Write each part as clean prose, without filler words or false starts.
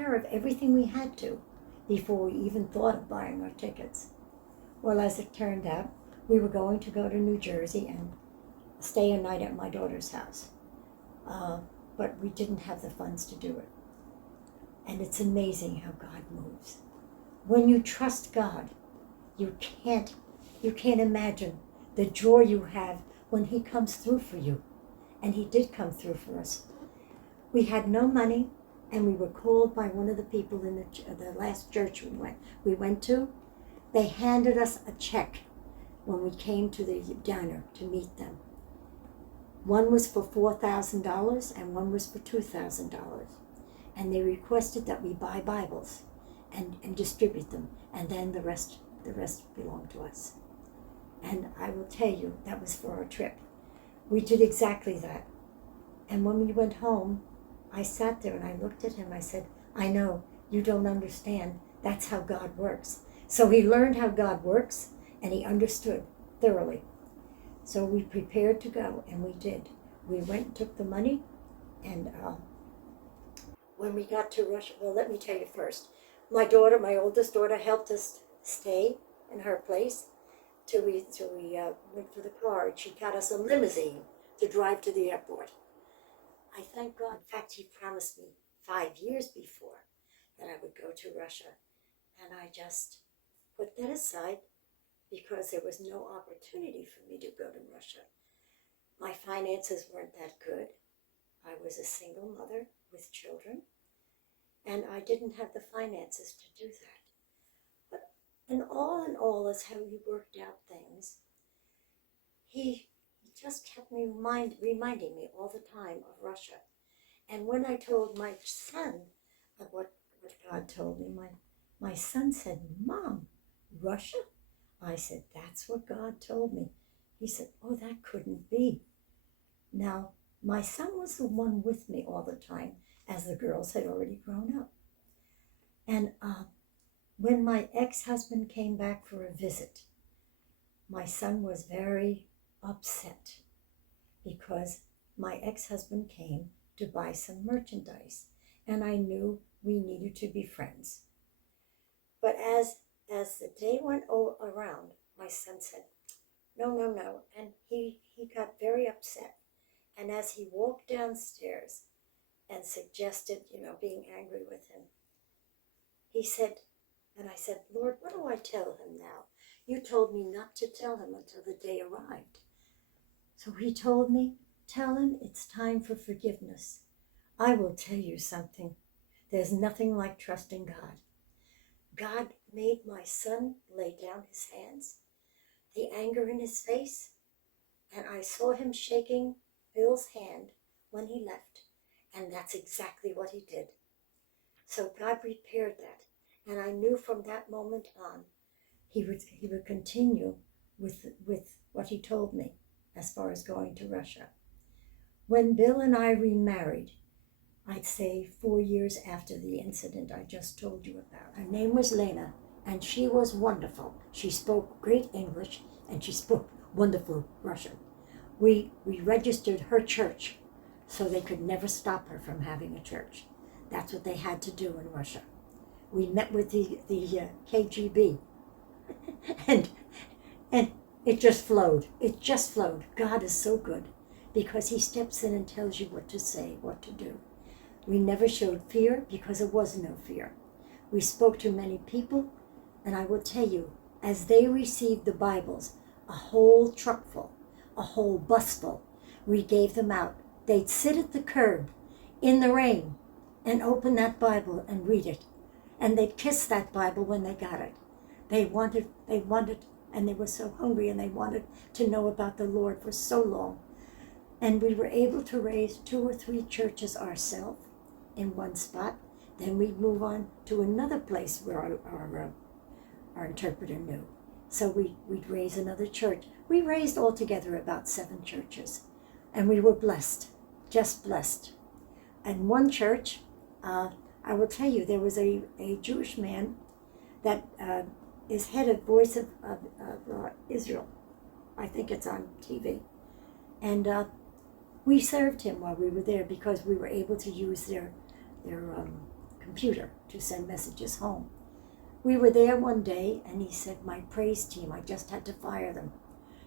care of everything we had to before we even thought of buying our tickets. Well, as it turned out, we were going to go to New Jersey and stay a night at my daughter's house. But we didn't have the funds to do it. And it's amazing how God moves. When you trust God, you can't imagine the joy you have when He comes through for you. And He did come through for us. We had no money, and we were called by one of the people in the last church we went to. They handed us a check when we came to the diner to meet them. One was for $4,000 and one was for $2,000. And they requested that we buy Bibles and distribute them, and then the rest belonged to us. And I will tell you, that was for our trip. We did exactly that. And when we went home, I sat there and I looked at him. I said, I know, you don't understand. That's how God works. So he learned how God works, and he understood thoroughly. So we prepared to go, and we did. We went and took the money, and when we got to Russia, well, let me tell you first. My oldest daughter, helped us stay in her place till we went for the car, and she got us a limousine to drive to the airport. I thank God. In fact, he promised me 5 years before that I would go to Russia, and I just put that aside because there was no opportunity for me to go to Russia. My finances weren't that good. I was a single mother with children, and I didn't have the finances to do that. But in all, is how he worked out things. He just kept me reminding me all the time of Russia. And when I told my son of what God told me, my son said, Mom, Russia? I said, that's what God told me. He said, oh, that couldn't be. Now, my son was the one with me all the time, as the girls had already grown up. And when my ex-husband came back for a visit, my son was very upset because my ex-husband came to buy some merchandise, and I knew we needed to be friends. But as the day went around, my son said, no, and he got very upset. And as he walked downstairs and suggested, being angry with him, he said, and I said, Lord, what do I tell him now? You told me not to tell him until the day arrived. So he told me, tell him it's time for forgiveness. I will tell you something. There's nothing like trusting God. God made my son lay down his hands, the anger in his face, and I saw him shaking Bill's hand when he left, and that's exactly what he did. So God repaired that, and I knew from that moment on he would continue with what he told me as far as going to Russia. When Bill and I remarried, I'd say 4 years after the incident I just told you about. Her name was Lena, and she was wonderful. She spoke great English, and she spoke wonderful Russian. We registered her church so they could never stop her from having a church. That's what they had to do in Russia. We met with the KGB, and it just flowed. It just flowed. God is so good because he steps in and tells you what to say, what to do. We never showed fear because there was no fear. We spoke to many people, and I will tell you, as they received the Bibles, a whole truck full, a whole bus full, we gave them out. They'd sit at the curb in the rain and open that Bible and read it. And they'd kiss that Bible when they got it. They wanted, and they were so hungry, and they wanted to know about the Lord for so long. And we were able to raise 2 or 3 churches ourselves in one spot. Then we'd move on to another place where our interpreter knew. So we'd raise another church. We raised altogether about 7 churches. And we were blessed, just blessed. And one church, I will tell you, there was a Jewish man that is head of Voice of Israel. I think it's on TV. And we served him while we were there because we were able to use their computer to send messages home. We were there one day, and he said, my praise team, I just had to fire them.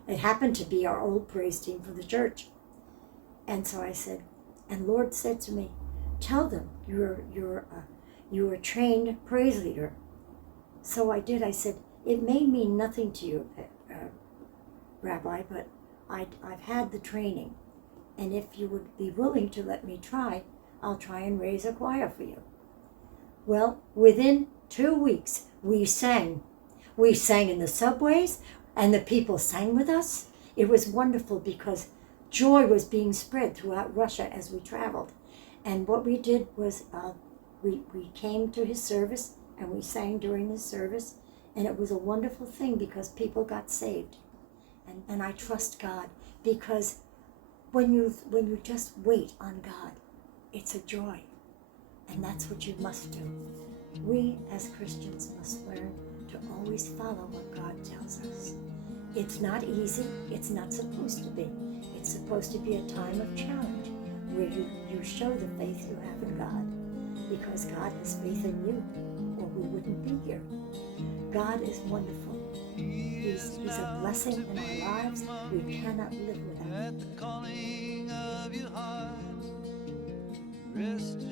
It happened to be our old praise team for the church. And so I said, and Lord said to me, tell them you're a trained praise leader. So I did. I said, it may mean nothing to you, Rabbi, but I've had the training. And if you would be willing to let me try, I'll try and raise a choir for you. Well, within 2 weeks, we sang. We sang in the subways, and the people sang with us. It was wonderful because joy was being spread throughout Russia as we traveled. And what we did was we came to his service, and we sang during his service, and it was a wonderful thing because people got saved. And I trust God, because when you just wait on God, it's a joy. And that's what you must do. We as Christians must learn to always follow what God tells us. It's not easy. It's not supposed to be. It's supposed to be a time of challenge where you show the faith you have in God, because God has faith in you, or we wouldn't be here. God is wonderful. He's a blessing in our lives. We cannot live without him. At the calling of your heart, rest